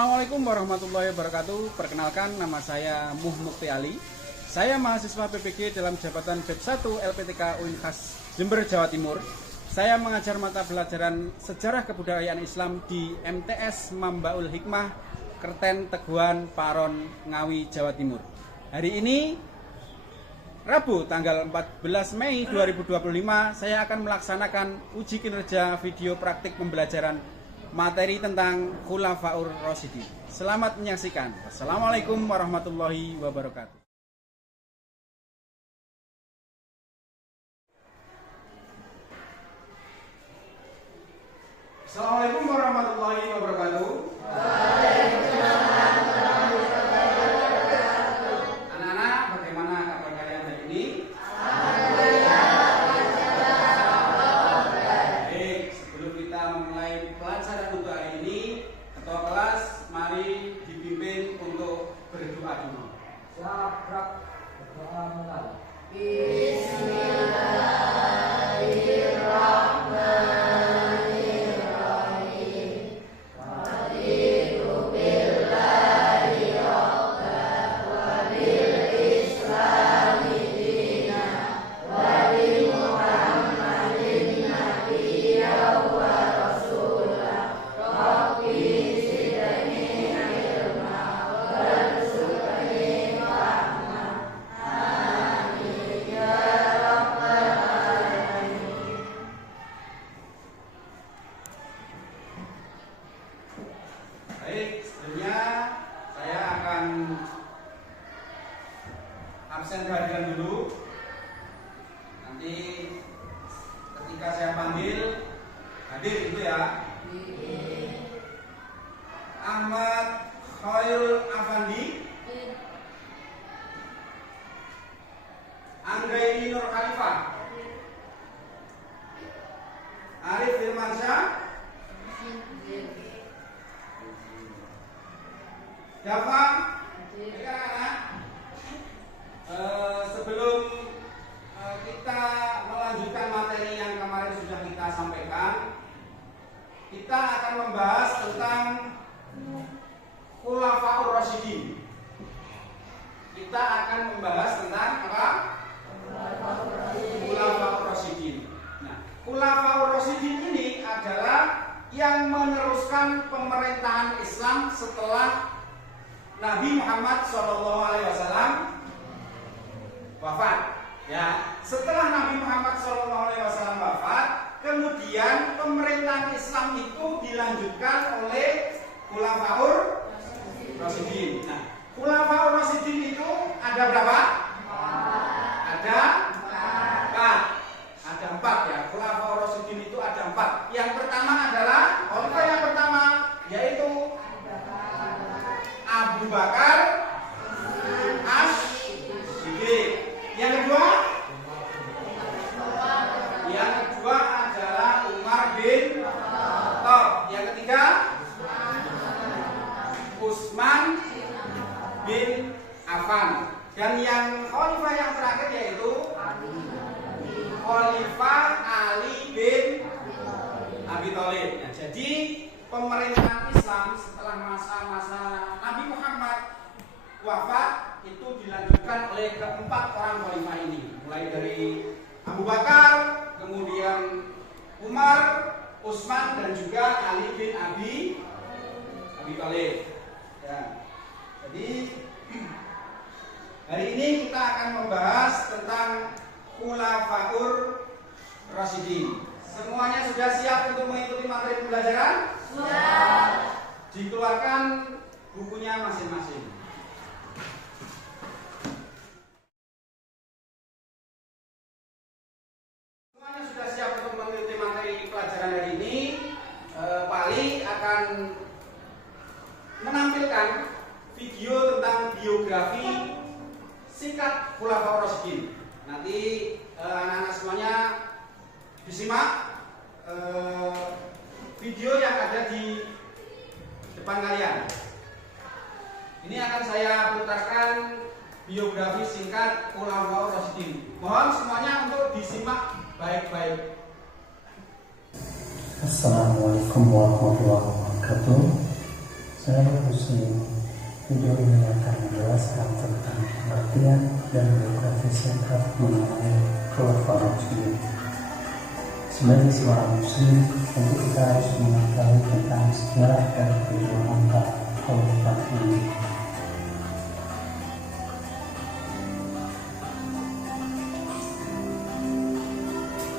Assalamualaikum warahmatullahi wabarakatuh. Perkenalkan, nama saya Muh Mukti Ali. Saya mahasiswa PPG dalam jabatan BEP 1 LPTK UINKAS Jember, Jawa Timur. Saya mengajar mata pelajaran Sejarah Kebudayaan Islam di MTS Mambaul Hikmah, Kerten, Teguhan, Paron, Ngawi, Jawa Timur. Hari ini, Rabu tanggal 14 Mei 2025, saya akan melaksanakan uji kinerja video praktik pembelajaran materi tentang Khulafaur Rasyidin. Selamat menyaksikan. Assalamualaikum warahmatullahi wabarakatuh. Assalamualaikum warahmatullahi wabarakatuh. Anak-anak, bagaimana kabar kalian hari ini? Baik, sebelum kita memulai pelajaran untuk hari ini, ketua kelas mari dipimpin untuk berdoa dulu. Sabrak berdoa mulai. Baik, sebelumnya saya akan absen kehadiran dulu. Nanti ketika saya panggil, hadir itu ya. Ahmad Khairul Afandi, Anggraini Nur Khalifah, Arif Firmansyah, Dafa, sebelum kita melanjutkan materi yang kemarin sudah kita sampaikan, kita akan membahas tentang Khulafaur Rasyidin. Kita akan membahas tentang apa? Khulafaur Rasyidin. Nah, Khulafaur Rasyidin ini adalah yang meneruskan pemerintahan Islam setelah Nabi Muhammad SAW wafat. Ya, setelah Nabi Muhammad SAW wafat, kemudian pemerintahan Islam itu dilanjutkan oleh Khulafaur Rasyidin. Nah, Khulafaur Rasyidin itu ada berapa? Ada empat. Ada empat ya. Khulafaur Rasyidin itu ada empat. Yang pertama adalah khalifah yang pertama yaitu Abu Bakar As-Siddiq. Yang kedua adalah Umar bin Khattab. Yang ketiga Utsman bin Affan. Dan yang khalifah yang terakhir yaitu Khalifah Ali bin Abi Thalib. Nah, jadi pemerintahan Islam setelah masa-masa Nabi Muhammad wafat itu dilanjutkan oleh keempat orang khalifah ini, mulai dari Abu Bakar, kemudian Umar, Utsman, dan juga Ali bin Abi Thalib. Ya. Jadi hari ini kita akan membahas tentang Khulafaur Rasyidin. Semuanya sudah siap untuk mengikuti materi pembelajaran? Sudah. Dikeluarkan bukunya masing-masing. Semuanya sudah siap untuk mengikuti materi pelajaran hari ini. Pali akan menampilkan video tentang biografi singkat Khulafaur Rasyidin. Nanti anak-anak semuanya disimak video yang ada di depan kalian. Ini akan saya putarkan biografi singkat Khulafaur Rasyidin. Mohon semuanya untuk disimak baik-baik. Assalamualaikum warahmatullahi wabarakatuh. Sahabat Muslim, video ini akan menjelaskan tentang pengertian dan biografi singkat mengenai Khulafaur Rasyidin. Sebagai seorang Muslim, tentu kita harus mengetahui tentang sejarah dan perjuangan para khalifah ini.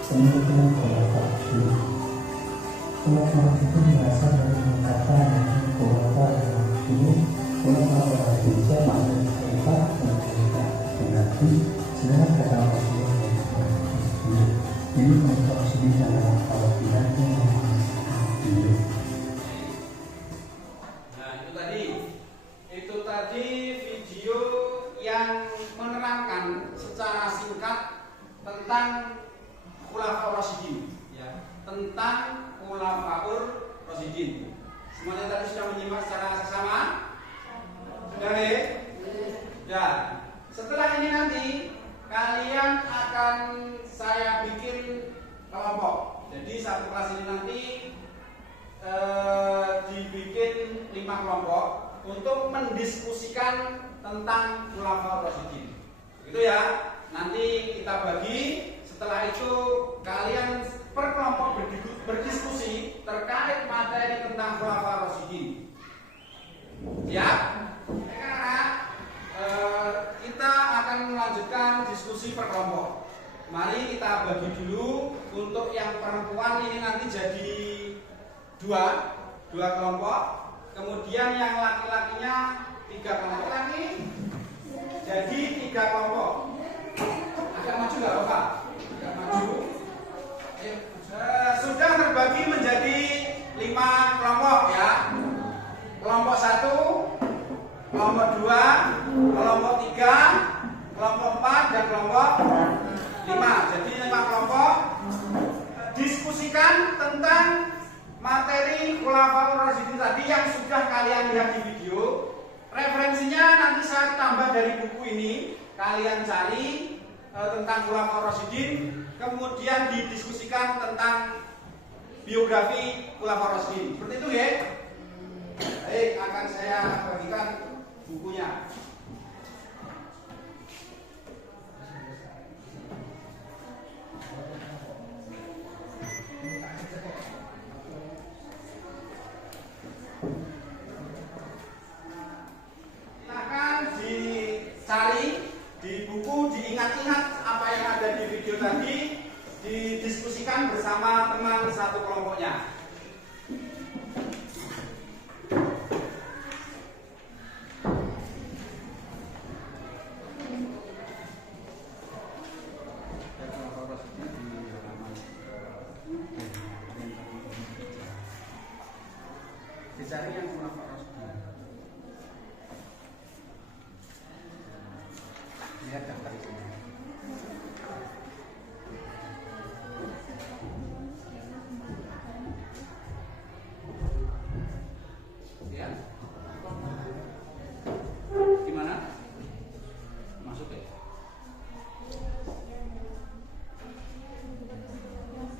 Pengertian Khulafaur Rasyidin. Khulafaur itu berasal dari kata Khulafaur Rasyidin. Khulafaur Rasyidin jamak dari khalifah dan khalifah berarti segala kata Rasulullah yang berarti. Jadi Khulafaur Rasyidin adalah para pimpinan yang hidup. Nah, itu tadi video yang menerangkan secara singkat tentang Khulafaur Rasyidin, ya, tentang Khulafaur Rasyidin. Semuanya tadi sudah menyimak secara seksama? Sudah deh? Ya. Setelah ini nanti kalian akan saya bikin kelompok. Jadi satu kelas ini nanti dibikin 5 kelompok untuk mendiskusikan tentang Khulafaur Rasyidin. Begitu ya. Nanti kita bagi. Setelah itu kalian per kelompok berdiskusi terkait materi tentang Khulafaur Rasyidin. Siap? Karena kita akan melanjutkan diskusi per kelompok. Mari kita bagi dulu. Untuk yang perempuan ini nanti jadi dua kelompok. Kemudian yang laki-lakinya 3 kelompok lagi. Jadi 3 kelompok. Agak maju nggak Bapak? Agak maju. Sudah terbagi menjadi 5 kelompok ya. Kelompok 1, kelompok 2, kelompok 3, kelompok 4 dan kelompok 5. Jadi 5 kelompok. Diskusikan tentang materi Khulafaur Rasyidin tadi yang sudah kalian lihat di video. Referensinya nanti saya tambah dari buku ini. Kalian cari tentang Khulafaur Rasyidin, kemudian didiskusikan tentang biografi Khulafaur Rasyidin. Seperti itu ya. Baik, akan saya bagikan bukunya. Silakan dicari di buku, diingat-ingat apa yang ada di video tadi, didiskusikan bersama teman satu kelompoknya. Dicari yang Khulafaur Rasyidin. Lihat daftar itu. Ya. Gimana? Masuk ya?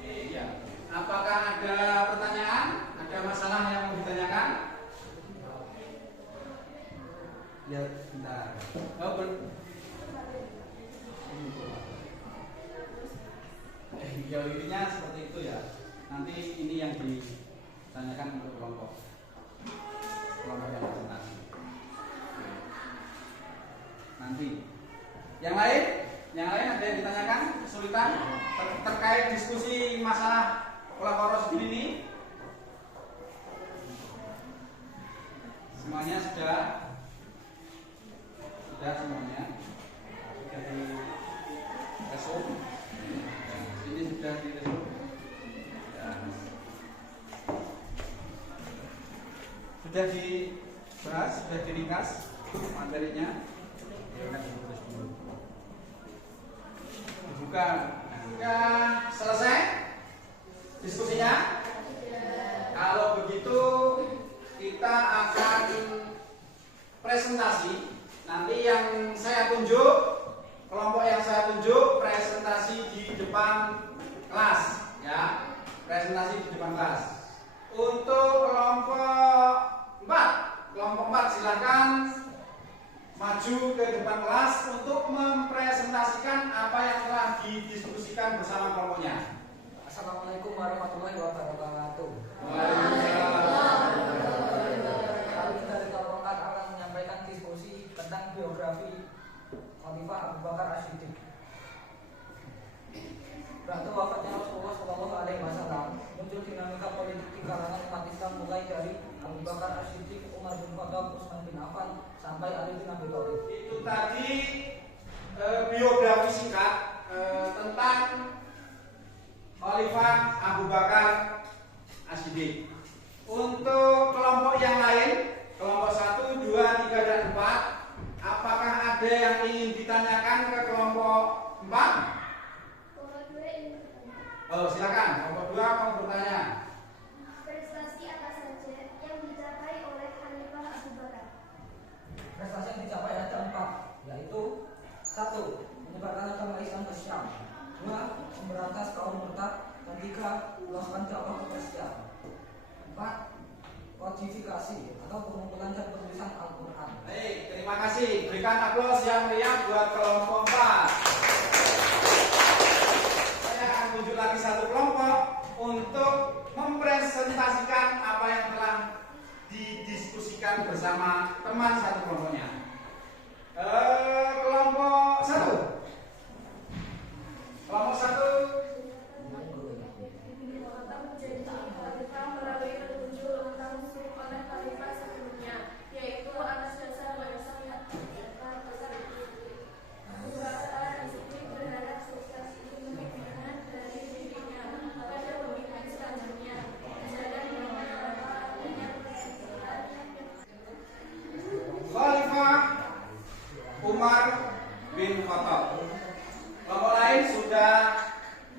Iya. Apakah ada pertanyaan? Ada masalah yang mau ditanyakan? Lihat bentar. Intinya seperti itu ya. Nanti ini yang ditanyakan untuk kelompok yang presentasi. Nanti yang lain ada yang ditanyakan kesulitan terkait diskusi masalah Khulafaur Rasyidin ini? Semuanya sudah semuanya sudah di resum. Ini sudah di resum. Sudah dibahas, sudah diringkas materinya. Dibuka. Sudah selesai diskusinya? Kalau begitu kita akan presentasi. Nanti yang saya tunjuk, kelompok yang saya tunjuk presentasi di depan kelas, ya. Presentasi di depan kelas. Untuk kelompok 4 kelompok 4 silakan maju ke depan kelas untuk mempresentasikan apa yang telah didiskusikan bersama kelompoknya. Assalamualaikum warahmatullahi wabarakatuh. Kami dari kelompok 4 akan menyampaikan diskusi tentang biografi Khalifah Abu Bakar As-Siddiq. Waktu wafatnya Rasulullah Shallallahu Alaihi Wasallam, muncul dinamika politik di kalangan umat Islam mulai dari Abu Bakar As-Siddiq, Umar bin Khattab, Utsman bin Affan, sampai Ali bin Abi Thalib. Itu tadi biografi singkat tentang Khalifah Abu Bakar As-Siddiq. Untuk kelompok yang lain, kelompok 1, 2, 3, dan 4, apakah ada yang ingin ditanyakan ke kelompok 4? Oh, silakan. Kelompok 2 mau bertanya. Prestasi apa saja yang dicapai oleh Khalifah Abu Bakar? Prestasi yang dicapai ada 4, yaitu 1. Menyebarkan agama Islam ke Syam, 2. Memberantas kaum murtad, dan 3. Melakukan dakwah ke Persia, 4. Kodifikasi atau pengumpulan dan penulisan Al-Quran. Baik, terima kasih. Berikan aplaus yang meriah buat kelompok 4. Saya akan tunjuk lagi satu kelompok untuk mempresentasikan apa yang telah didiskusikan bersama teman satu kelompoknya. Kelompok 1. Kelompok 1. Menjadi khalifah melalui petunjuk langsung oleh khalifah sebelumnya, yaitu atas dasar wasiat besar Abu Bakar As-Siddiq berharap sukses kepemimpinan dari dirinya pada pemimpin selanjutnya. Jalan Khalifah Umar bin Khattab. Kelompok lain sudah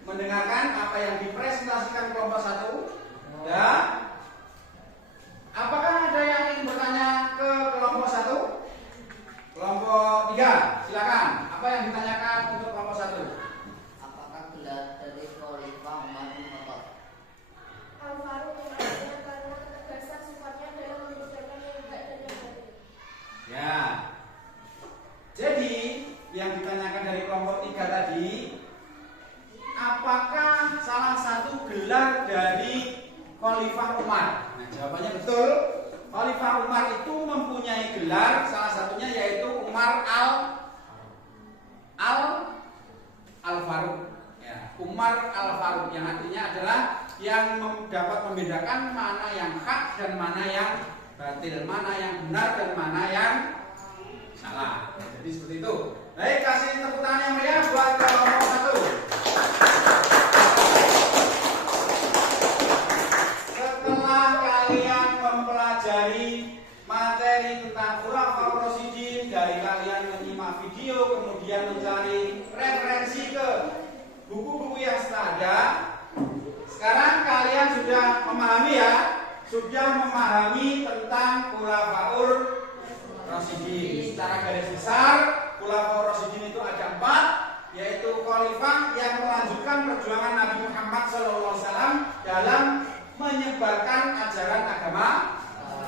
mendengarkan apa yang dipresentasikan kelompok 1. Ya. Apakah ada yang ingin bertanya ke kelompok 1? Kelompok 3, silakan. Apa yang ditanyakan untuk kelompok 1? Apakah gelar dari Khalifah Umar bin Khattab? Al-Faruq artinya karena ketegasan sifatnya dalam membedakan yang baik dan yang baik. Ya. Jadi, yang ditanyakan dari kelompok 3 tadi, apakah salah satu gelar dari Khalifah Umar? Nah, jawabannya betul. Khalifah Umar itu mempunyai gelar, salah satunya yaitu Umar Al-Faruq. Ya, Umar Al-Faruq yang artinya adalah yang dapat membedakan mana yang hak dan mana yang batil, mana yang benar dan mana yang salah. Jadi seperti itu. Baik, kasih tepuk tangan yang meriah buat kelompok 1. Setelah kalian mempelajari materi tentang Khulafaur Rasyidin, dari kalian menyimak video, kemudian mencari referensi ke buku-buku yang sudah ada, sekarang kalian sudah memahami tentang Khulafaur Rasyidin. Secara garis besar, Khulafaur Rasyidin itu ada 4, yaitu khalifah yang melanjutkan perjuangan Nabi Muhammad SAW dalam menyebarkan ajaran agama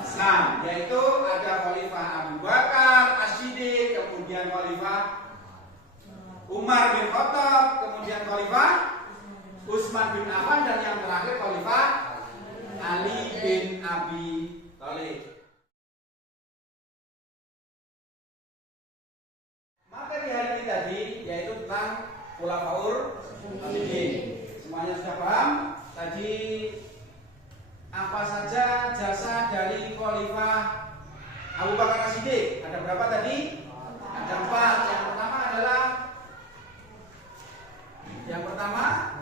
Islam, yaitu ada Khalifah Abu Bakar As-Siddiq, kemudian Khalifah Umar bin Khattab, kemudian Khalifah Utsman bin Affan, dan yang terakhir Khalifah Ali bin Abi Thalib. Materi hari ini tadi yaitu tentang Khulafaur Rasyidin. Semuanya sudah paham? Tadi apa saja jasa dari Khalifah Abu Bakar As-Siddiq? Ada berapa tadi? Ada 4. Yang pertama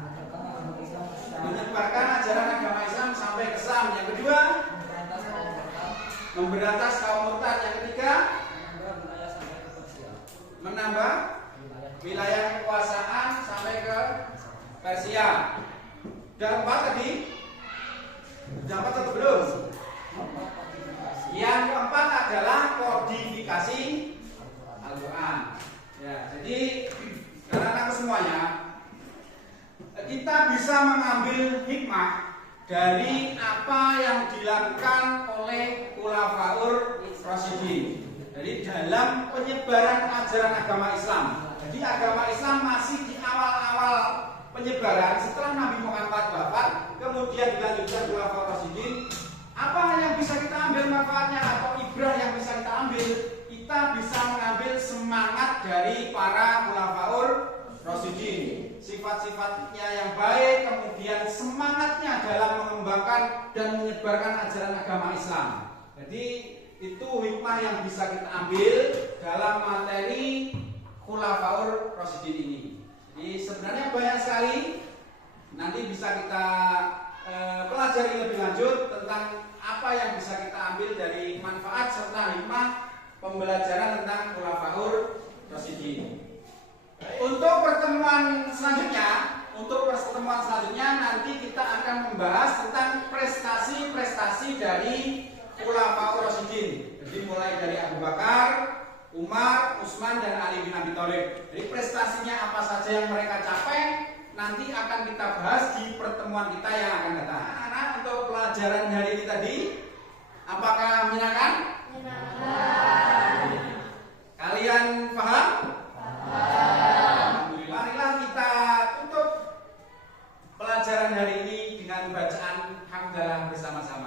menyebarkan ajaran agama Islam sampai ke Syam. Yang kedua, memberantas kaum murtad. Yang ketiga, menambah wilayah kekuasaan sampai ke Persia. Dan 4 tadi dapat atau belum? Yang keempat adalah kodifikasi Al-Quran. Ya, jadi karena semuanya kita bisa mengambil hikmah dari apa yang dilakukan oleh Khulafaur Rasyidin. Jadi dalam penyebaran ajaran agama Islam. Jadi agama Islam masih di awal-awal penyebaran setelah Nabi Muhammad wafat, kemudian dilanjutkan Khulafaur Rasyidin. Apa yang bisa kita ambil manfaatnya atau ibrah yang bisa kita ambil? Kita bisa mengambil semangat dari para Khulafaur Rasyidin, sifat-sifatnya yang baik, kemudian semangatnya dalam mengembangkan dan menyebarkan ajaran agama Islam. Jadi itu hikmah yang bisa kita ambil dalam materi Khulafaur Rasyidin ini. Jadi sebenarnya banyak sekali, nanti bisa kita pelajari lebih lanjut tentang apa yang bisa kita ambil dari manfaat serta hikmah pembelajaran tentang Khulafaur Rasyidin. Untuk pertemuan selanjutnya nanti kita akan membahas tentang prestasi-prestasi dari Khulafaur Rasyidin. Jadi mulai dari Abu Bakar, Umar, Utsman dan Ali bin Abi Thalib. Jadi prestasinya apa saja yang mereka capai nanti akan kita bahas di pertemuan kita yang akan datang. Anak, untuk pelajaran hari ini tadi apakah menyenangkan? Kalian paham? Alhamdulillah. Marilah kita tutup pelajaran hari ini dengan bacaan hamdalah bersama-sama.